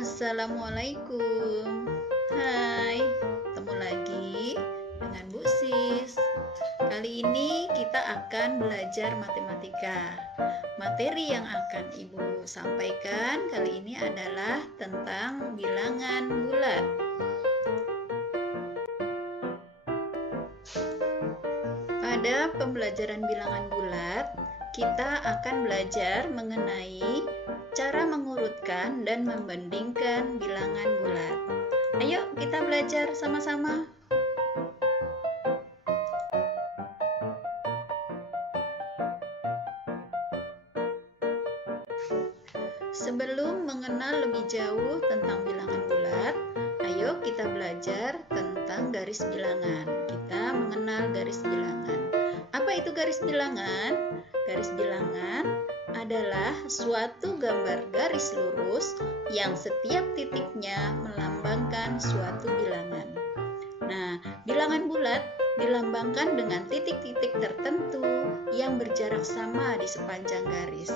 Assalamualaikum. Hai, ketemu lagi dengan Bu Sis. Kali ini kita akan belajar matematika. Materi yang akan Ibu sampaikan kali ini adalah tentang bilangan bulat. Pada pembelajaran bilangan bulat, kita akan belajar mengenai cara mengurutkan dan membandingkan bilangan bulat. Ayo kita belajar sama-sama. Sebelum mengenal lebih jauh tentang bilangan bulat, ayo kita belajar tentang garis bilangan. Kita mengenal garis bilangan. Apa itu garis bilangan? Garis bilangan adalah suatu gambar garis lurus yang setiap titiknya melambangkan suatu bilangan. Nah, bilangan bulat dilambangkan dengan titik-titik tertentu yang berjarak sama di sepanjang garis.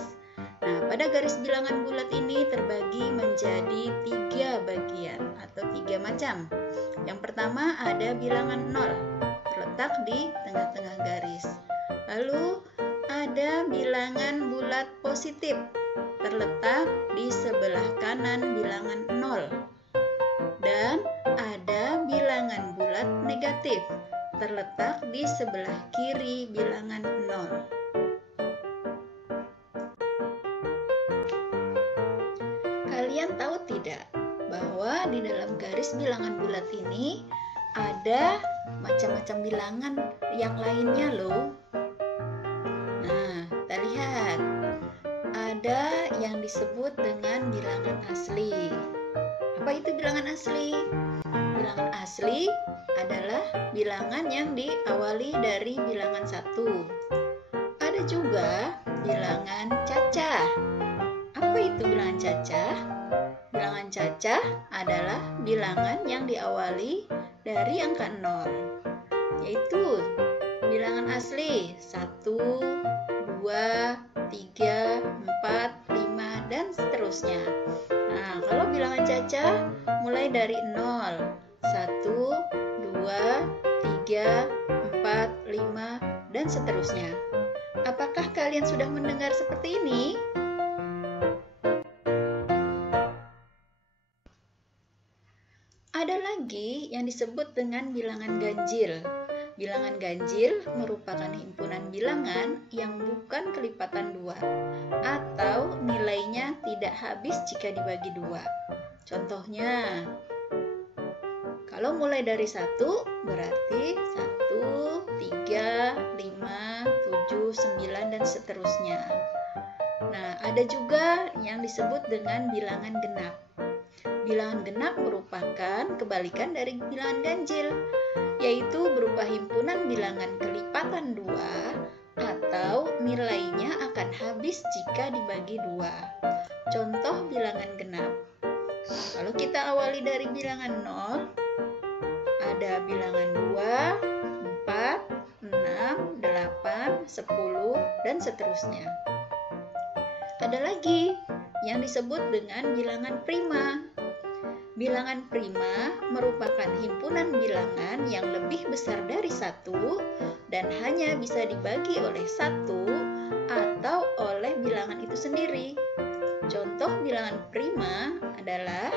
Nah, pada garis bilangan bulat ini terbagi menjadi 3 bagian atau 3 macam. Yang pertama ada bilangan 0, terletak di tengah-tengah garis. Lalu ada bilangan bulat positif, terletak di sebelah kanan bilangan 0. Dan ada bilangan bulat negatif, terletak di sebelah kiri bilangan 0. Kalian tahu tidak bahwa di dalam garis bilangan bulat ini ada macam-macam bilangan yang lainnya loh. Nah, kita lihat. Ada yang disebut dengan bilangan asli. Apa itu bilangan asli? Bilangan asli adalah bilangan yang diawali dari bilangan 1. Ada juga bilangan cacah. Apa itu bilangan cacah? Bilangan cacah adalah bilangan yang diawali dari angka 0, yaitu bilangan asli 1, 2, 3, 4, 5, dan seterusnya. Nah, kalau bilangan cacah mulai dari 0, 1, 2, 3, 4, 5, dan seterusnya. Apakah kalian sudah mendengar seperti ini? Ada lagi yang disebut dengan bilangan ganjil. Bilangan ganjil merupakan himpunan bilangan yang bukan kelipatan 2 atau nilainya tidak habis jika dibagi 2. Contohnya, kalau mulai dari 1 berarti 1, 3, 5, 7, 9, dan seterusnya. Nah, ada juga yang disebut dengan bilangan genap. Bilangan genap merupakan kebalikan dari bilangan ganjil, yaitu berupa himpunan bilangan kelipatan 2 atau nilainya akan habis jika dibagi 2. Contoh bilangan genap. Kalau kita awali dari bilangan 0, ada bilangan 2, 4, 6, 8, 10, dan seterusnya. Ada lagi yang disebut dengan bilangan prima. Bilangan prima merupakan himpunan bilangan yang lebih besar dari 1 dan hanya bisa dibagi oleh 1 atau oleh bilangan itu sendiri. Contoh bilangan prima adalah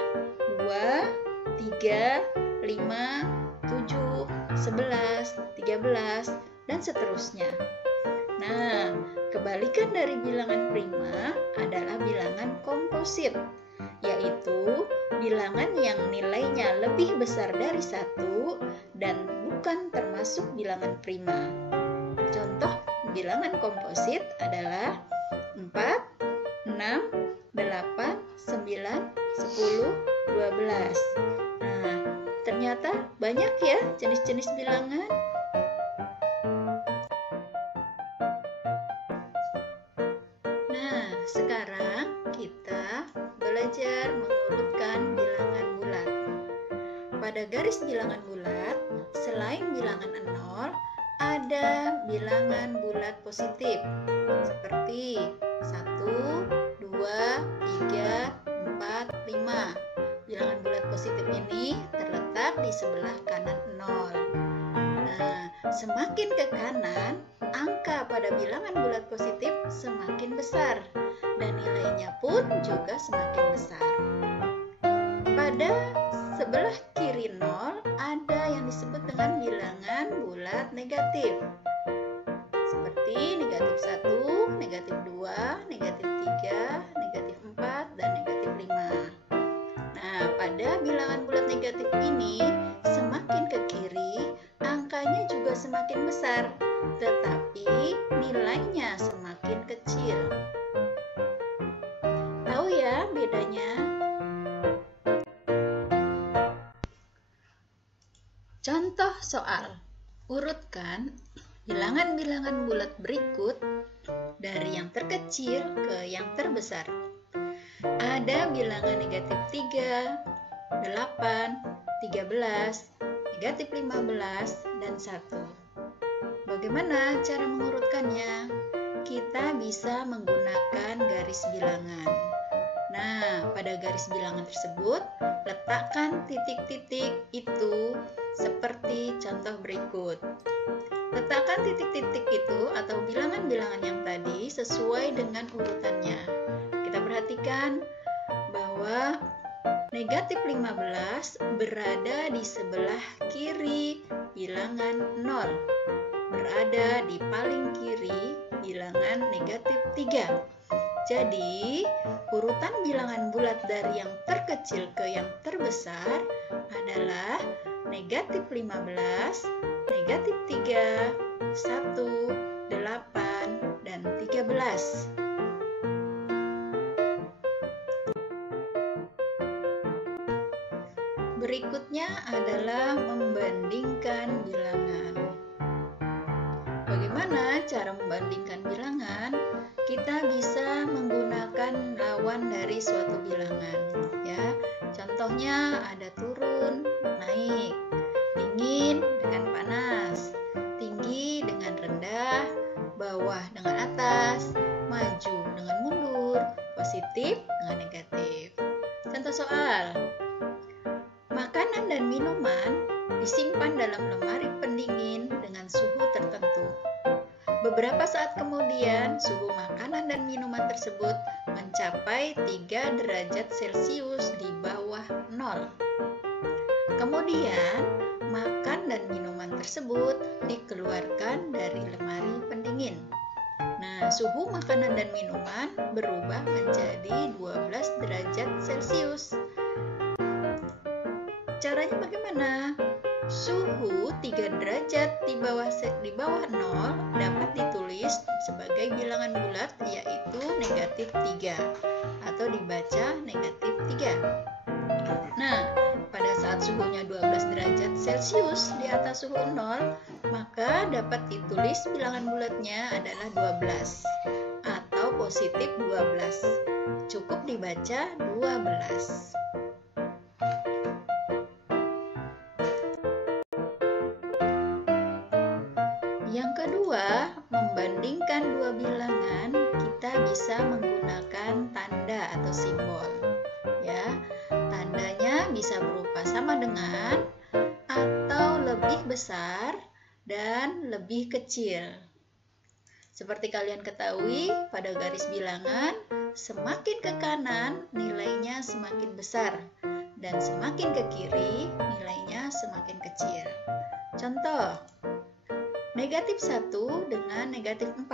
2, 3, 5, 7, 11, 13, dan seterusnya. Nah, kebalikan dari bilangan prima adalah bilangan komposit, yaitu bilangan yang nilainya lebih besar dari 1 dan bukan termasuk bilangan prima. Contoh bilangan komposit adalah 4, 6, 8, 9, 10, 12. Nah, ternyata banyak ya jenis-jenis bilangan. Nah, sekarang kita belajar mengurutkan bilangan bulat. Pada garis bilangan bulat, selain bilangan 0, ada bilangan bulat positif seperti 1, 2, 3, 4, 5. sebelah kanan 0. Nah, semakin ke kanan, angka pada bilangan bulat positif semakin besar dan nilainya pun juga semakin besar. Pada sebelah kiri 0 ada yang disebut dengan bilangan bulat negatif. Seperti negatif 1, negatif 2, negatif 3, negatif 4, dan negatif 5. Nah, pada bilangan bulat negatif ini, semakin ke kiri, angkanya juga semakin besar, tetapi nilainya semakin kecil. Tahu ya bedanya? Contoh soal, urutkan bilangan-bilangan bulat berikut dari yang terkecil ke yang terbesar. Ada bilangan negatif 3, 8, 13, negatif 15, dan 1. Bagaimana cara mengurutkannya? Kita bisa menggunakan garis bilangan. Nah, pada garis bilangan tersebut, letakkan titik-titik itu seperti contoh berikut. Letakkan titik-titik itu atau bilangan-bilangan yang tadi sesuai dengan urutannya. Kita perhatikan bahwa negatif 15 berada di sebelah kiri bilangan 0. Berada di paling kiri bilangan negatif 3. Jadi, urutan bilangan bulat dari yang terkecil ke yang terbesar adalah negatif 15, negatif 3, 1, 8, dan 13. Berikutnya adalah membandingkan bilangan. Bagaimana cara membandingkan bilangan? Kita bisa menggunakan lawan dari suatu bilangan, ya. Contohnya ada turun, naik, dingin dengan panas, tinggi dengan rendah, bawah dengan atas, maju dengan mundur, positif dengan negatif. Contoh soal, makanan dan minuman disimpan dalam lemari pendingin dengan suhu tertentu. Beberapa saat kemudian, suhu makanan dan minuman tersebut mencapai 3 derajat Celcius di bawah 0. Kemudian, makan dan minuman tersebut dikeluarkan dari lemari pendingin. Nah, suhu makanan dan minuman berubah menjadi 12 derajat Celcius. Caranya bagaimana? Suhu 3 derajat di bawah 0 dapat ditulis sebagai bilangan bulat, yaitu negatif 3 atau dibaca negatif 3. Nah, pada saat suhunya 12 derajat Celcius di atas suhu 0, maka dapat ditulis bilangan bulatnya adalah 12 atau positif 12. Cukup dibaca 12. Yang kedua, membandingkan dua bilangan, kita bisa menggunakan tanda atau simbol. Ya, tandanya bisa berupa sama dengan atau lebih besar dan lebih kecil. Seperti kalian ketahui, pada garis bilangan, semakin ke kanan nilainya semakin besar dan semakin ke kiri nilainya semakin kecil. Contoh, negatif 1 dengan negatif 4.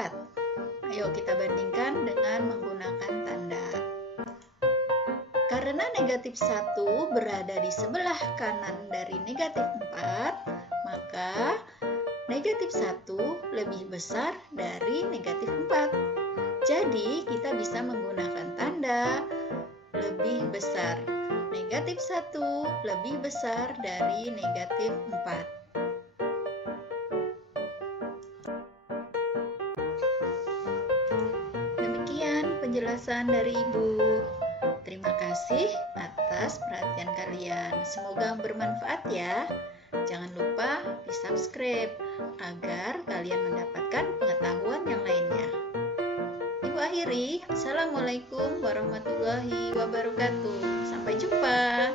Ayo kita bandingkan dengan menggunakan tanda. Karena negatif 1 berada di sebelah kanan dari negatif 4, maka negatif 1 lebih besar dari negatif 4. Jadi kita bisa menggunakan tanda lebih besar. Negatif 1 lebih besar dari negatif 4. Penjelasan dari Ibu. Terima kasih atas perhatian kalian. Semoga bermanfaat ya. Jangan lupa di subscribe agar kalian mendapatkan pengetahuan yang lainnya. Ibu akhiri, Assalamualaikum warahmatullahi wabarakatuh. Sampai jumpa.